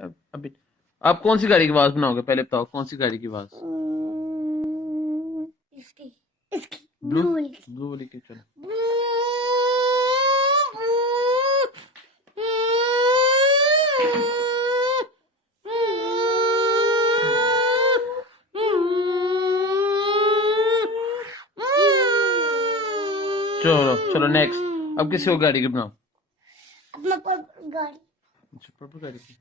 अभी आप कौन सी गाड़ी की आवाज बनाओगे? पहले बताओ कौन सी गाड़ी की आवाज? इसकी इसकी ब्लू ब्लू वाली की। ब्लू वाली की। चलो चलो चलो नेक्स्ट। अब किसी और गाड़ी की बनाओ। अपना गाड़ी। अच्छा पर्पल गाड़ी की।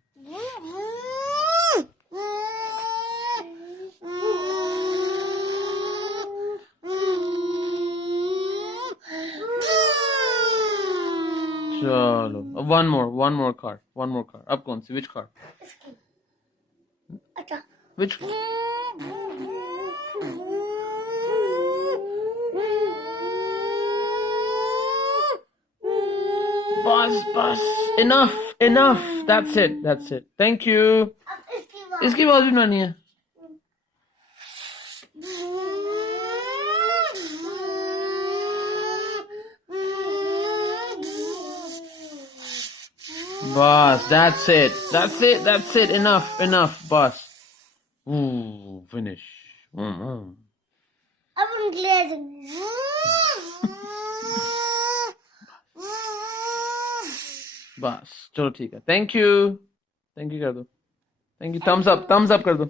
चलो वन मोर कार। अब कौन सी? Which car? इसकी। अच्छा विच? बस enough that's it thank you. अब इसकी इसकी आवाज भी बनानी है। बस that's it enough बस। Finish। अब उनके बस चलो ठीक है। थैंक यू कर दो। Thank you. थम्स अप कर दो।